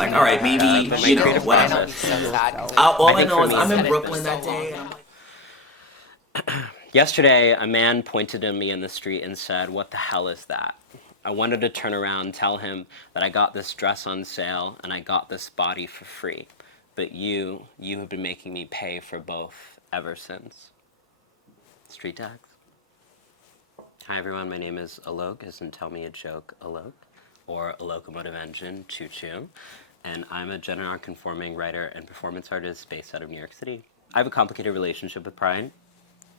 Like, all right, maybe, you know, whatever. All I know is I'm in Brooklyn that day. And I'm like, Yesterday, a man pointed at me in the street and said, "What the hell is that?" I wanted to turn around and tell him that I got this dress on sale and I got this body for free. But you have been making me pay for both ever since. Street tags. Hi everyone, my name is Alok, as in Tell Me a Joke Alok, or a locomotive engine, Choo Choo. And I'm a gender non-conforming writer and performance artist based out of New York City. I have a complicated relationship with pride.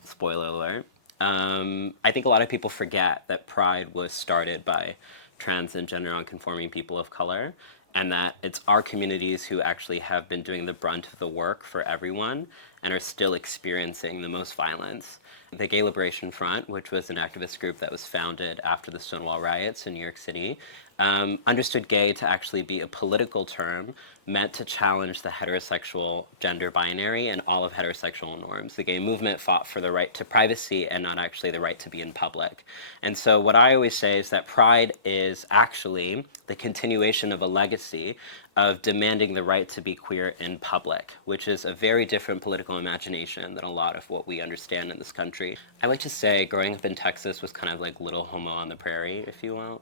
Spoiler alert. I think a lot of people forget that Pride was started by trans and gender non-conforming people of color, and that it's our communities who actually have been doing the brunt of the work for everyone and are still experiencing the most violence. The Gay Liberation Front, which was an activist group that was founded after the Stonewall riots in New York City, understood gay to actually be a political term meant to challenge the heterosexual gender binary and all of heterosexual norms. The gay movement fought for the right to privacy and not actually the right to be in public. And so what I always say is that Pride is actually the continuation of a legacy of demanding the right to be queer in public, which is a very different political imagination than a lot of what we understand in this country. I like to say growing up in Texas was kind of like little homo on the prairie, if you will.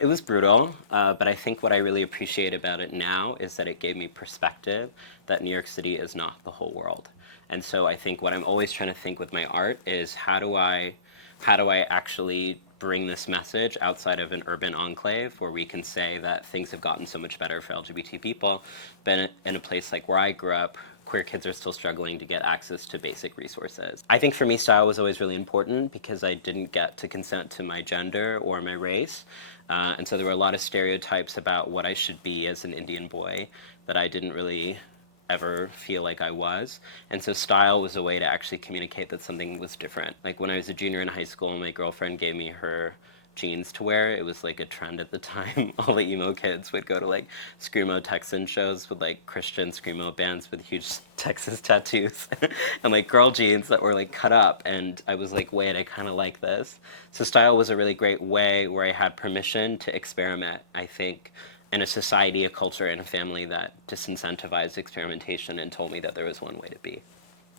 It was brutal, but I think what I really appreciate about it now is that it gave me perspective that New York City is not the whole world. And so I think what I'm always trying to think with my art is how do I actually bring this message outside of an urban enclave where we can say that things have gotten so much better for LGBT people, but in a place like where I grew up, queer kids are still struggling to get access to basic resources. I think for me, style was always really important because I didn't get to consent to my gender or my race. And so there were a lot of stereotypes about what I should be as an Indian boy that I didn't really ever feel like I was. And so style was a way to actually communicate that something was different. Like when I was a junior in high school, my girlfriend gave me her jeans to wear. It was like a trend at the time. All the emo kids would go to like Screamo Texan shows with like Christian Screamo bands with huge Texas tattoos and like girl jeans that were like cut up. And I was like, wait, I kind of like this. So style was a really great way where I had permission to experiment, I think, in a society, a culture, and a family that disincentivized experimentation and told me that there was one way to be.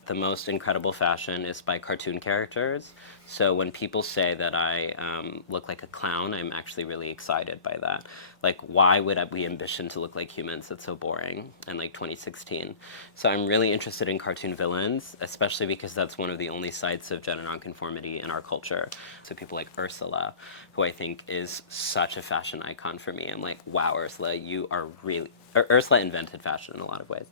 The most incredible fashion is by cartoon characters. So when people say that I look like a clown, I'm actually really excited by that. Like, why would we ambition to look like humans? That's so boring in like 2016. So I'm really interested in cartoon villains, especially because that's one of the only sites of gender nonconformity in our culture. So people like Ursula, who I think is such a fashion icon for me. I'm like, wow, Ursula, you are really... Ursula invented fashion in a lot of ways.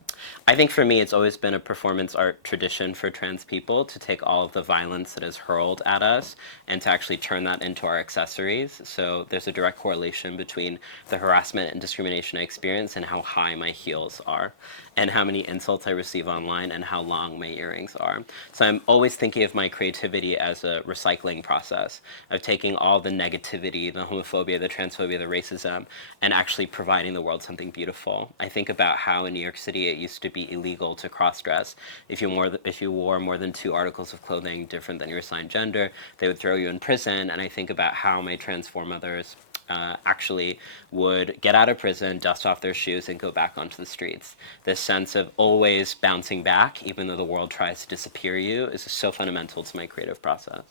I think for me, it's always been a performance art tradition for trans people to take all of the violence that is hurled at us and to actually turn that into our accessories. So there's a direct correlation between the harassment and discrimination I experience and how high my heels are, and how many insults I receive online and how long my earrings are. So I'm always thinking of my creativity as a recycling process of taking all the negativity, the homophobia, the transphobia, the racism, and actually providing the world something beautiful. I think about how in New York City it used to be illegal to cross-dress. If you wore more than 2 articles of clothing different than your assigned gender, they would throw you in prison. And I think about how my trans foremothers actually would get out of prison, dust off their shoes, and go back onto the streets. This sense of always bouncing back, even though the world tries to disappear you, is so fundamental to my creative process.